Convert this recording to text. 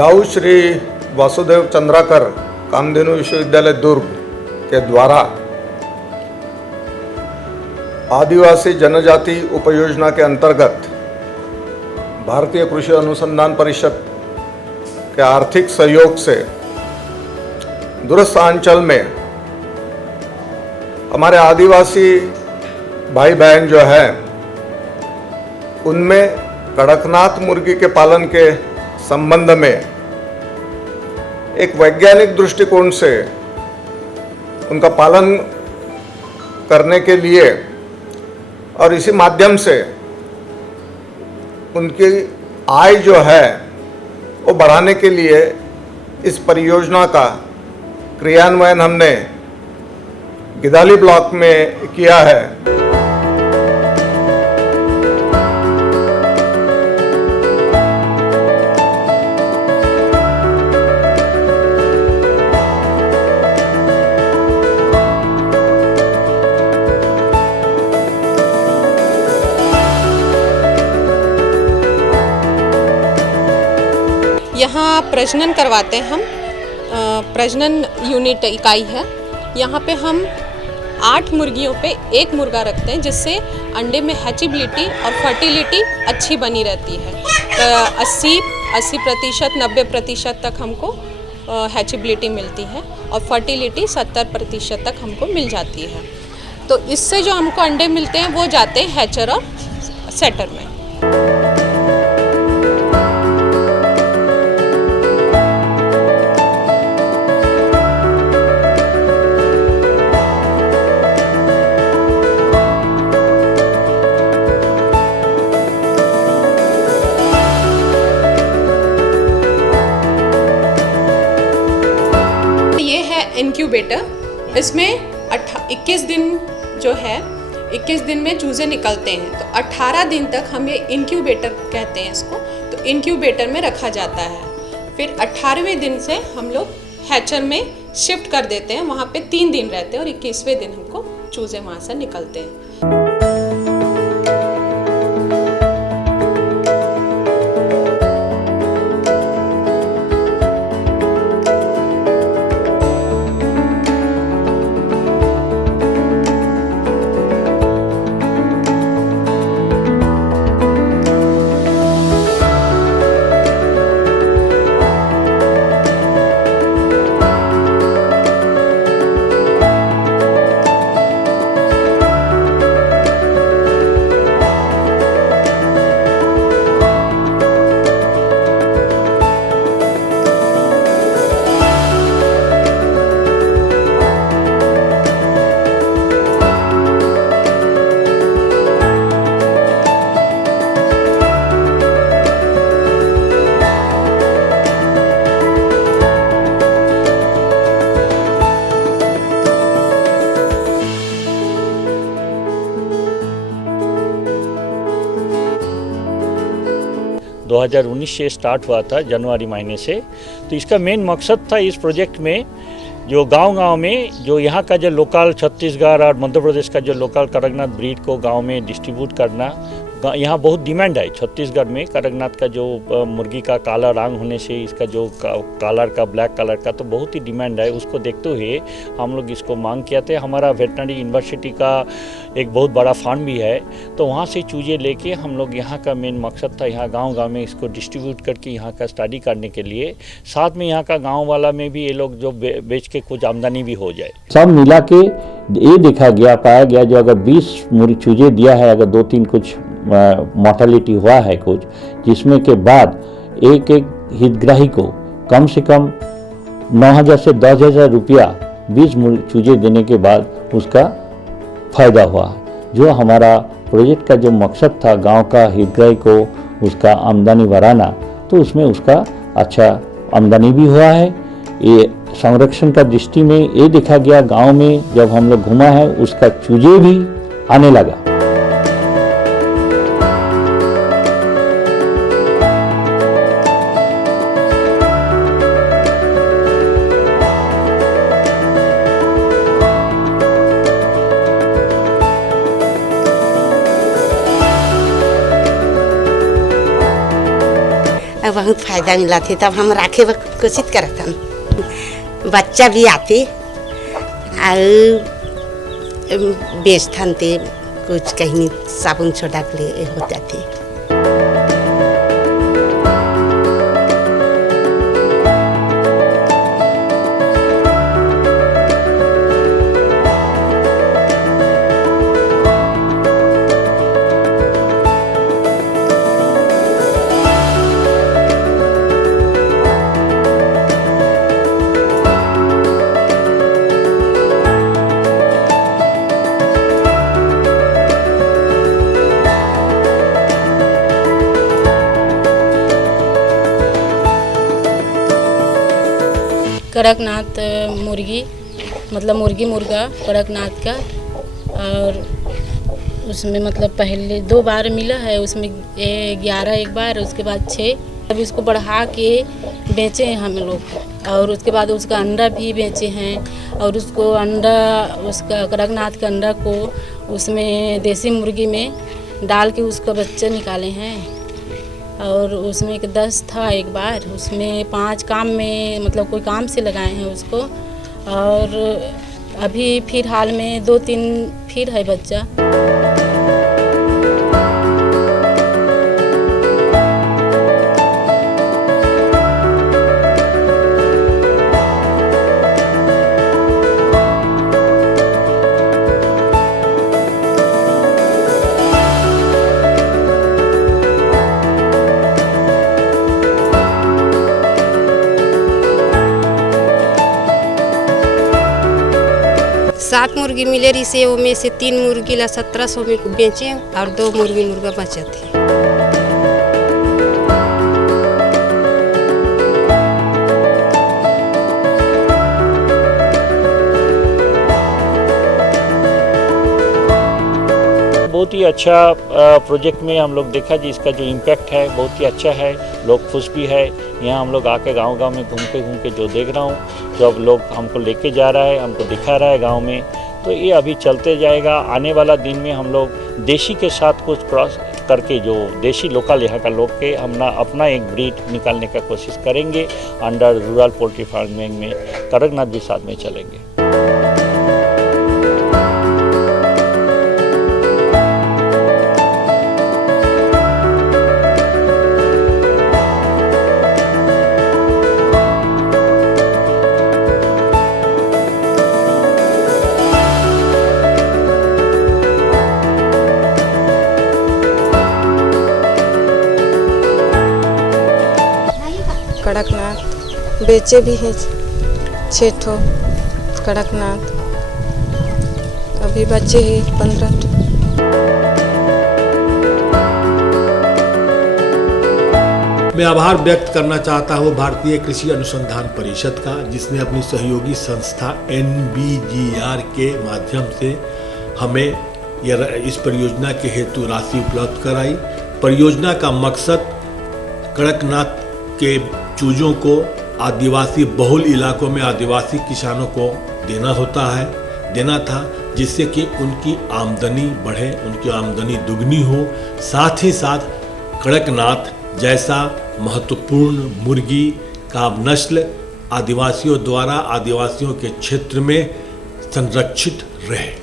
दाऊ श्री वासुदेव चंद्राकर कामधेनु विश्वविद्यालय दुर्ग के द्वारा आदिवासी जनजाति उपयोजना के अंतर्गत भारतीय कृषि अनुसंधान परिषद के आर्थिक सहयोग से दूरस्थ अंचल में हमारे आदिवासी भाई बहन जो है उनमें कड़कनाथ मुर्गी के पालन के संबंध में एक वैज्ञानिक दृष्टिकोण से उनका पालन करने के लिए और इसी माध्यम से उनकी आय जो है वो बढ़ाने के लिए इस परियोजना का क्रियान्वयन हमने गिदाली ब्लॉक में किया है। यहाँ प्रजनन करवाते हैं हम, प्रजनन यूनिट इकाई है। यहाँ पे हम 8 मुर्गियों पे 1 मुर्गा रखते हैं, जिससे अंडे में हैचिबिलिटी और फर्टिलिटी अच्छी बनी रहती है। 80% 90% तक हमको हैचिबिलिटी मिलती है और फर्टिलिटी 70% तक हमको मिल जाती है। तो इससे जो हमको अंडे मिलते हैं वो जाते हैं हैचर और सेटर में। इनक्यूबेटर, इसमें 21 दिन जो है 21 दिन में चूजे निकलते हैं, तो 18 दिन तक हम ये इनक्यूबेटर कहते हैं इसको। तो इनक्यूबेटर में रखा जाता है। फिर 18वें दिन से हम लोग हैचर में शिफ्ट कर देते हैं, वहाँ पे 3 दिन रहते हैं और 21वें दिन हमको चूजे वहाँ से निकलते हैं। 2019 से स्टार्ट हुआ था, जनवरी महीने से। तो इसका मेन मकसद था इस प्रोजेक्ट में जो गांव-गांव में जो यहाँ का जो लोकल छत्तीसगढ़ और मध्य प्रदेश का जो लोकल कड़कनाथ ब्रीड को गांव में डिस्ट्रीब्यूट करना। यहाँ बहुत डिमांड है छत्तीसगढ़ में कड़कनाथ का, जो मुर्गी का काला रंग होने से इसका जो कलर का ब्लैक कलर का तो बहुत ही डिमांड है। उसको देखते हुए हम लोग इसको मांग किया थे। हमारा वेटनरी यूनिवर्सिटी का एक बहुत बड़ा फंड भी है, तो वहाँ से चूजे लेके हम लोग यहाँ का मेन मकसद था यहाँ गांव-गांव में इसको डिस्ट्रीब्यूट करके यहाँ का स्टडी करने के लिए। साथ में यहाँ का गाँव वाला में भी ये लोग जो बेच के कुछ आमदनी भी हो जाए। सब मिला के ये देखा गया, पाया गया जो अगर 20 चूजे दिया है, अगर 2-3 कुछ मॉर्टेलिटी हुआ है कुछ, जिसमें के बाद एक हितग्राही को कम से कम 9,000 से 10,000 रुपया 20 चूजे देने के बाद उसका फायदा हुआ। जो हमारा प्रोजेक्ट का जो मकसद था गांव का हितग्राही को उसका आमदनी बढ़ाना, तो उसमें उसका अच्छा आमदनी भी हुआ है। ये संरक्षण का दृष्टि में ये देखा गया, गांव में जब हम लोग घुमा है उसका चूजे भी आने लगा। और बहुत फायदा मिला थे। तब हम राखे कोशिश करत हन, बच्चा भी आते और बेचथन थे, कुछ कहीं साबुन छोटा के लिए होता थे। कड़कनाथ मुर्गी, मतलब मुर्गी मुर्गा कड़कनाथ का, और उसमें मतलब पहले 2 बार मिला है, उसमें 11 एक बार, उसके बाद 6। अभी उसको बढ़ा के बेचे हैं हम लोग, और उसके बाद उसका अंडा भी बेचे हैं। और उसको अंडा, उसका कड़कनाथ का अंडा को उसमें देसी मुर्गी में डाल के उसका बच्चा निकाले हैं। और उसमें 10 था एक बार, उसमें 5 काम में, मतलब कोई काम से लगाए हैं उसको। और अभी फिर हाल में 2-3 फिर है बच्चा। सात मुर्गी मिले रही से, में से 3 मुर्गी ला 1700 में बेचे और 2 मुर्गी मुर्गा बचे थे। बहुत ही अच्छा प्रोजेक्ट में हम लोग देखा जी, इसका जो इम्पैक्ट है बहुत ही अच्छा है, लोग खुश भी है। यहाँ हम लोग आके गांव-गांव में घूम के जो देख रहा हूँ, जो अब लोग हमको लेके जा रहा है, हमको दिखा रहा है गांव में, तो ये अभी चलते जाएगा। आने वाला दिन में हम लोग देशी के साथ कुछ क्रॉस करके, जो देशी लोकल यहाँ का लोग के हम अपना एक ब्रीड निकालने का कोशिश करेंगे। अंडर रूरल पोल्ट्री फार्मिंग में कड़कनाथ भी साथ में चलेंगे। कड़कनाथ बेचे भी हैं 6 ठो कड़कनाथ, अभी बचे हैं 15 ठो। मैं आभार व्यक्त करना चाहता हूँ भारतीय कृषि अनुसंधान परिषद का, जिसने अपनी सहयोगी संस्था NBGR के माध्यम से हमें इस परियोजना के हेतु राशि उपलब्ध कराई। परियोजना का मकसद कड़कनाथ के चूजों को आदिवासी बहुल इलाकों में आदिवासी किसानों को देना था, जिससे कि उनकी आमदनी बढ़े, उनकी आमदनी दुगनी हो। साथ ही साथ कड़कनाथ जैसा महत्वपूर्ण मुर्गी का नस्ल आदिवासियों द्वारा आदिवासियों के क्षेत्र में संरक्षित रहे।